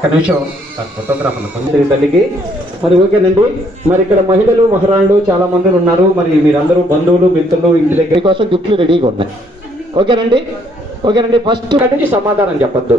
ఒక్క నిమిషం ఫోటోగ్రాఫర్ కొంచెం తల్లికి మరి ఓకేనండి. మరి ఇక్కడ మహిళలు మహారాణులు చాలా మంది ఉన్నారు. మరి మీరందరూ బంధువులు మిత్రులు ఇంటి దగ్గర కోసం గిఫ్ట్లు రెడీగా ఉన్నాయి. ఓకేనండి. ఫస్ట్ నుంచి సమాధానం చెప్పద్దు.